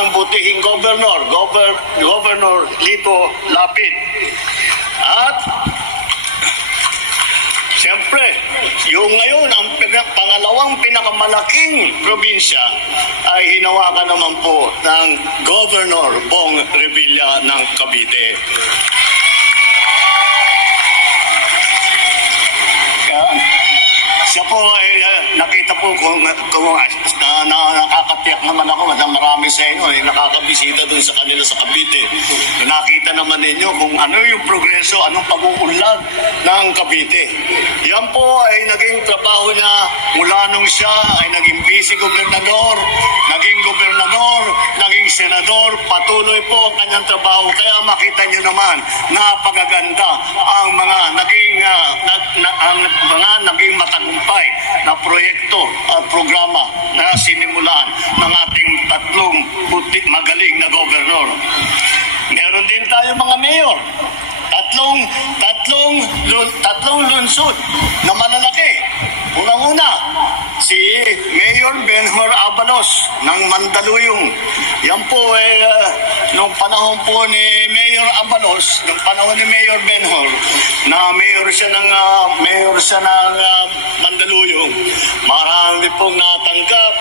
ang butihing Governor Lito Lapid. At siyempre, yung ngayon, ang pangalawang pinakamalaking probinsya ay hinawakan naman po ng Governor Bong Revilla ng Cavite. Siya po ay nakita po kung nakakatiyak naman ako na marami sa inyo ay nakakabisita dun sa kanila sa Cavite. Nakita naman ninyo kung ano yung progreso, anong pag-uunlad ng Cavite. Yan po ay naging trabaho niya mula nung siya ay naging vice-gobernador, naging gobernador, naging senador, patuloy po ang kanyang trabaho. Kaya makita niyo naman napakaganda ang mga naging matagumpay na proyekto at programa na sinimulan ng ating tatlong magaling na gobernador. Meron din tayo mga mayor. Tatlong lungsod na malalaki. Unang-una, si Mayor Benhur Abalos ng Mandaluyong. Yan po ay nung panahon po ni Mayor Abalos, nung panahon ni Mayor Benhur, na mayor siya ng Mandaluyong. Marami pong natanggap,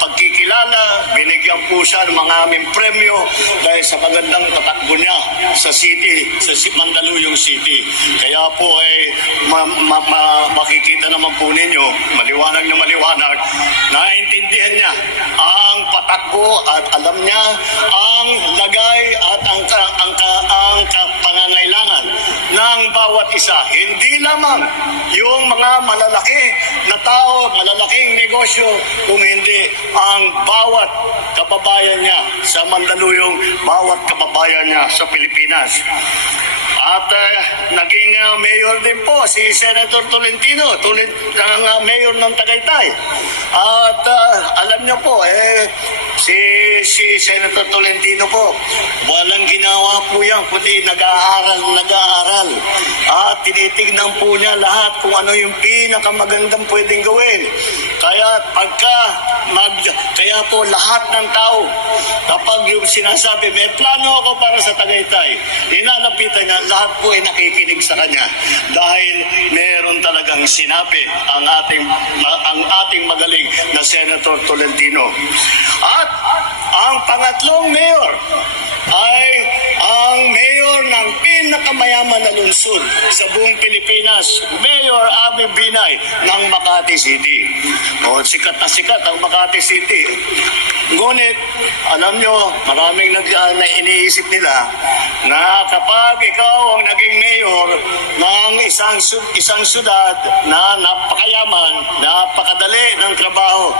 pagkikilala, binigyan po siya ng mga aming premyo dahil sa magandang tatakbo niya sa city, sa Mandaluyong City. Kaya po ay makikita naman po ninyo, maliwanag na maliwanag, naiintindihan niya ang patakbo at alam niya ang lagay at ang pangangailangan ng bawat isa. Hindi lamang yung mga malalaki na tao, malalaking negosyo, kung hindi ang bawat kababayan niya sa Mandaluyong, bawat kababayan niya sa Pilipinas. At naging mayor din po si Senator Tolentino, mayor ng Tagaytay. At alam niyo po, si Senator Tolentino po, walang ginawa po yan, kundi nag-aaral. At tinitignan po niya lahat kung ano yung pinakamagandang pwedeng gawin. Kaya kaya po lahat ng tao, kapag yung sinasabi, may plano ako para sa Tagaytay, inalapitan niya, lahat po ay nakikinig sa kanya. Dahil meron talagang sinabi ang ating magaling na Senator Tolentino. At ang pangatlong mayor ay ang mayor ng pinakamayaman na lungsod sa buong Pilipinas, Mayor Abby Binay ng Makati City. Sikat na sikat ang Makati City. Ngunit, alam nyo, maraming iniisip nila na kapag ikaw ang naging mayor ng isang syudad na napakayaman, napakadali ng trabaho,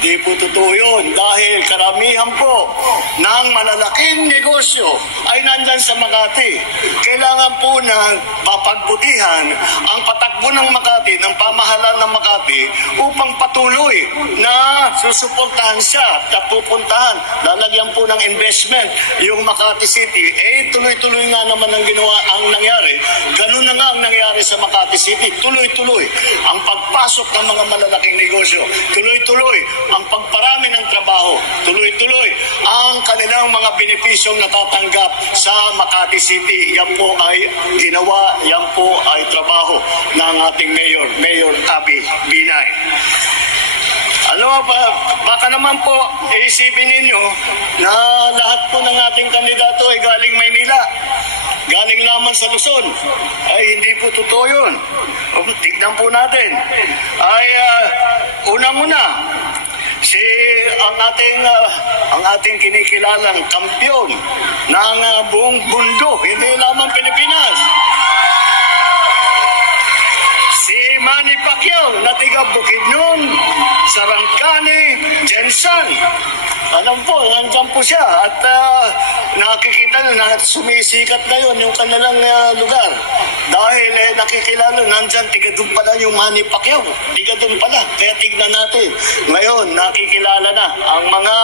di po totoo yun. Dahil karamihan po ng malalaking negosyo ay nandyan sa Makati. Kailangan po na mapagbutihan ang patakbo ng Makati, ng pamahalaan ng Makati, upang patuloy na susuportahan siya at pupuntahan, lalagyan po ng investment yung Makati City. Tuloy-tuloy nga naman ang nangyari. Ganun na nga ang nangyari sa Makati City. Tuloy-tuloy ang pagpasok ng mga malalaking negosyo. Tuloy-tuloy ang pagparami ng trabaho. Tuloy-tuloy ang kanilang mga benepisyong natatanggap sa Makati City. Yan po ay ginawa, yan po ay trabaho ng ating Mayor Abby Binay. Alam mo ba, baka naman po iisipin ninyo na lahat po ng ating kandidato ay galing Maynila, galing lamang sa Luzon. Ay hindi po totoo yun. Tignan po natin. Ay unang-una, ang ating kinikilalang kampiyon ng buong mundo, hindi lamang Pilipinas. Si Manny Pacquiao na tiga Bukidnon, Sarangani, Jensen. Alam po, nandyan po siya at nakikita na sumisikat na yun yung kanilang lugar. Dahil nakikilala, nandyan, tiga doon pala yung Manny Pacquiao. Tiga doon pala, kaya tignan natin. Ngayon, nakikilala na ang mga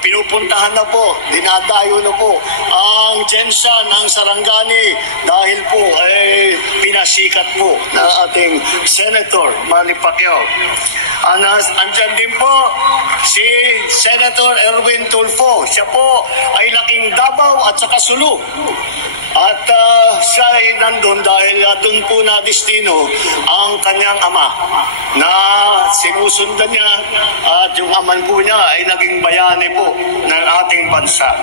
pinupuntahan na po, dinadayo na po ang Jensen ng Sarangani dahil po pinasikat po na ating Senator Manny Pacquiao. Andyan din po si Senator Erwin Tulfo. Siya po ay laking Davao at saka Sulu. At siya ay nandun dahil doon po na destino ang kanyang ama na sinusundan niya at yung aman po niya ay naging bayani po ng ating bansa.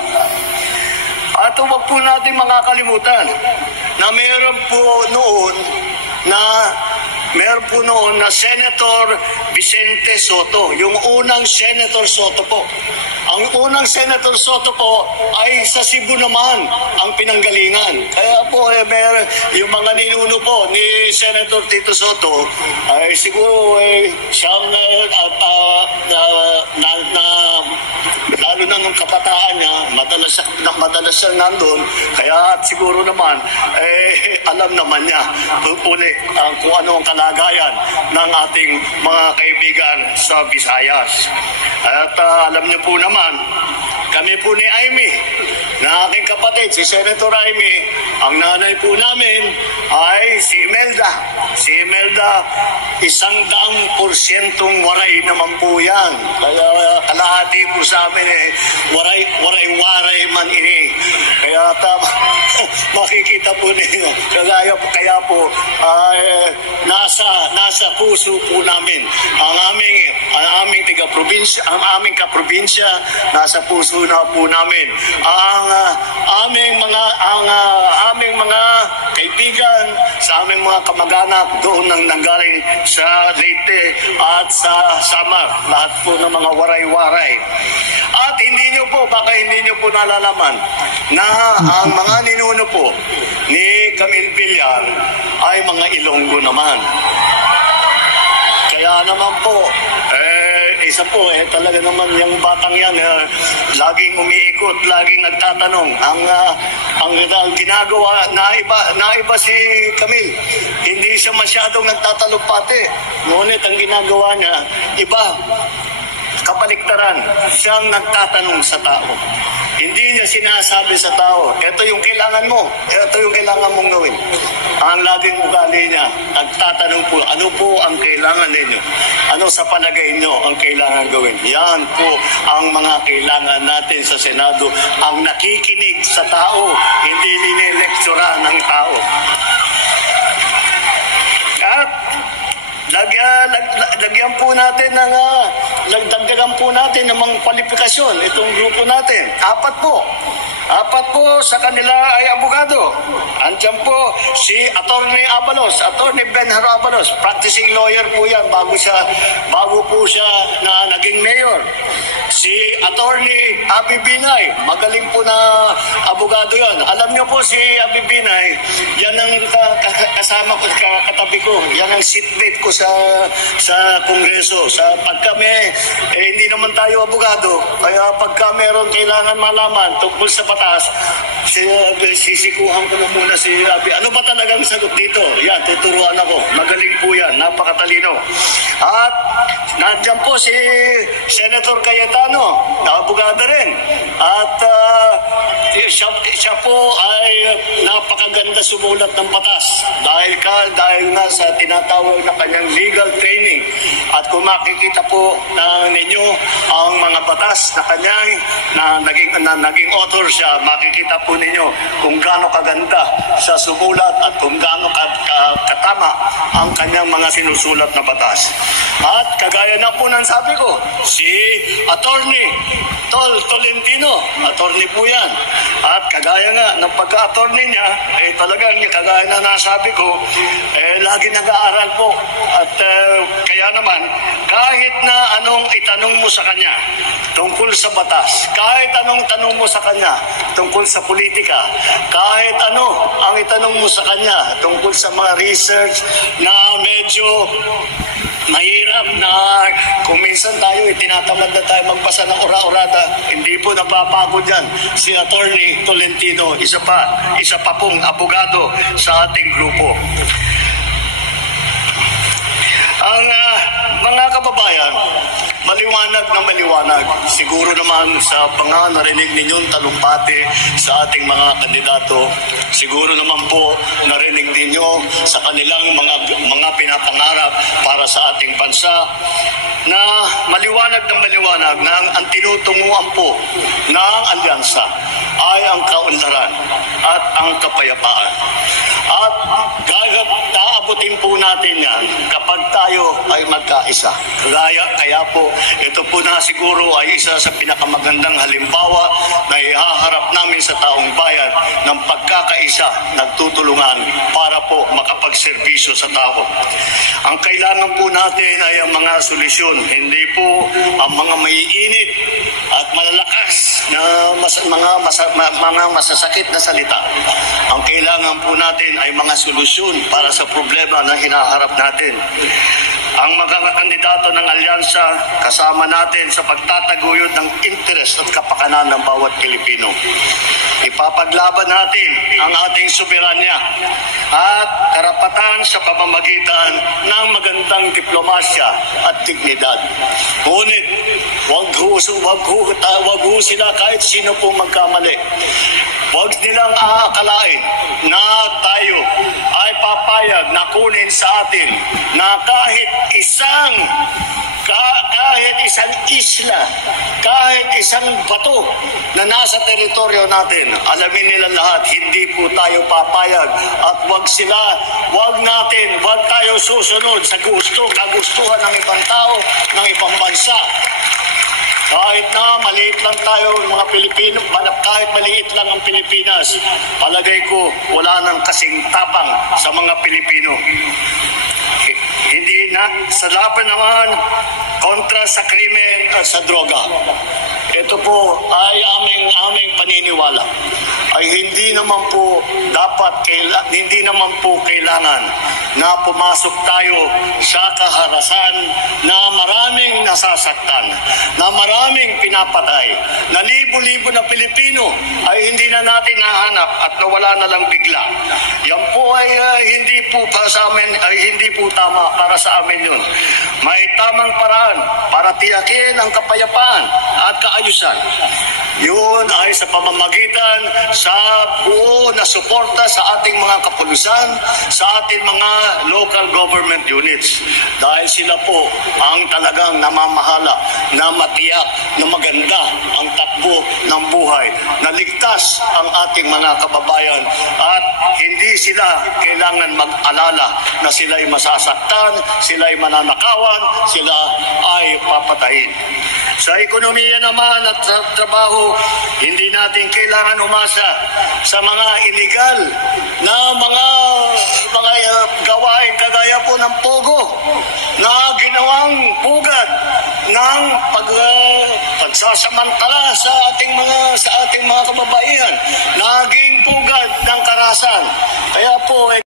At huwag po natin makakalimutan na meron po noon na Senator Vicente Soto, yung unang Senator Soto po. Ang unang Senator Soto po ay sa Cebu naman ang pinanggalingan. Kaya po yung mga ninuno po ni Senator Tito Soto ay siguro siyang lalo na nung kabataan niya, madalas siya nandun. Kaya siguro naman alam naman niya uli kung ano ang kalagayan ng ating mga kaibigan sa Visayas. At alam niyo po naman, kami po ni Amy, na aking kapatid, si Senator Amy, ang nanay po namin ay si Imelda. Si Imelda, 100% waray naman po yan. Kaya kalahati po sa amin waray-waray man ini. Kaya makikita po ninyo. Kaya po nasa puso po namin ang aming taga-probinsya, ang aming kaprobinsya, nasa puso na po namin ang aming mga kaibigan, sa aming mga kamag-anak doon nang nanggaling sa Leyte at sa Samar, lahat po ng mga waray-waray. At baka hindi nyo po nalalaman na ang mga ninuno po ni Camille Villar ay mga Ilonggo naman. Kaya naman po, isa po, talaga naman yung batang yan, laging umiikot, laging nagtatanong. Ang ginagawa, naiba si Camille. Hindi siya masyadong nagtatalumpati. Ngunit ang ginagawa niya, iba. Kapaliktaran, siyang nagtatanong sa tao. Hindi niya sinasabi sa tao, ito yung kailangan mo, ito yung kailangan mong gawin. Ang laging ugali niya, nagtatanong po, ano po ang kailangan ninyo? Ano sa palagay niyo ang kailangan gawin? Yan po ang mga kailangan natin sa Senado, ang nakikinig sa tao, hindi nililektura ng tao. At lagyan po natin dagdagan po natin ng mga kwalifikasyon itong grupo natin. Apat po sa kanila ay abogado. Andiyan po si Attorney Abalos, Attorney Benhar Abalos, practicing lawyer po yan bago po siya na naging mayor. Si Attorney Abi Binay, magaling po na abogado yan. Alam niyo po si Abi Binay, yan ang kasama ko, katabi ko, yan ang seatmate ko sa Kongreso. Pagka hindi naman tayo abogado, kaya pagka meron kailangan malaman tungkol sa batas, sisikuhan ko na muna si Abi. Ano ba talagang sagot dito? Yan, tuturuan ako. Magaling po yan, napakatalino. At nandiyan po si Senator Cayetano, na abogado rin. At siya po ay napakaganda sumulat ng batas dahil nga sa tinatawag na kanyang legal training. At kung makikita po ninyo ang mga batas na kanyang na naging author siya, makikita po ninyo kung gaano kaganda sa sumulat at kung gaano katama ang kanyang mga sinusulat na batas. At kagaya na po ng sabi ko, si Attorney Tolentino, attorney po yan. At kagaya nga ng pagka-attorney niya, talagang kagaya na nasabi ko, lagi nag-aaral po. At kaya naman, kahit na anong itanong mo sa kanya tungkol sa batas, kahit anong tanong mo sa kanya tungkol sa politika, kahit ano ang itanong mo sa kanya tungkol sa mga research na medyo mahirap na kung minsan tayo tinatamad na tayo magbasa ng ora-orada, hindi po napapagod yan. Si Attorney Tolentino, isa pa pong abogado sa ating grupo. Ang mga kababayan, maliwanag na maliwanag. Siguro naman sa mga narinig ninyong talumpati sa ating mga kandidato, siguro naman po narinig ninyo sa kanilang mga pinapangarap para sa ating bansa na maliwanag na ang tinutunguhan po ng alyansa ay ang kaunlaran at ang kapayapaan. At aabutin po natin yan kapag tayo ay magkaisa. Kaya po, ito po na siguro ay isa sa pinakamagandang halimbawa na ihaharap namin sa taong bayan ng pagkakaisa, nagtutulungan para po makapagserbisyo sa tao. Ang kailangan po natin ay ang mga solusyon, hindi po ang mga maiinit at malalakas na mga masasakit na salita. Ang kailangan po natin ay mga solusyon para sa problema na hinaharap natin. Ang mga kandidato ng alyansa kasama natin sa pagtataguyod ng interes at kapakanan ng bawat Pilipino. Ipapaglaban natin ang ating soberanya at karapatan sa pamamagitan ng magandang diplomasya at dignidad. Ngunit wag ho sila kahit sino po magkamali. Huwag nilang aakalain na tayo ay papayag na kunin sa atin na kahit isang isla, kahit isang bato na nasa teritoryo natin. Alamin nila lahat, hindi po tayo papayag at wag tayo susunod sa kagustuhan ng ibang tao, ng ibang bansa. Kahit na maliit lang tayo mga Pilipino, kahit maliit lang ang Pilipinas, palagay ko wala nang kasing tapang sa mga Pilipino. Hindi na sa laban naman kontra sa krimen at sa droga. Ito po ay aming paniniwala ay hindi naman po kailangan na pumasok tayo sa kaharasan na maraming nasasaktan, na maraming pinapatay, na libo-libo na Pilipino ay hindi na natin nahanap at nawala na lang bigla. Yan po ay hindi po tama para sa amin yun. May tamang paraan para tiyakin ang kapayapaan at kaayusan. Yun ay sa pamamagitan sa buo na suporta sa ating mga kapulisan, sa ating mga local government units. Dahil sila po ang talagang namamahala na matiyak na maganda ang takbo ng buhay, na ligtas ang ating mga kababayan at hindi sila kailangan mag-alala na sila'y masasaktan, sila'y mananakawan, sila ay papatayin. Sa ekonomiya naman at sa trabaho, hindi natin kailangan umasa sa mga illegal na mga gawain kagaya po ng pogo na ginawang pugad ng pagsasamantala sa ating mga kababaihan, naging pugad ng karahasan. Kaya po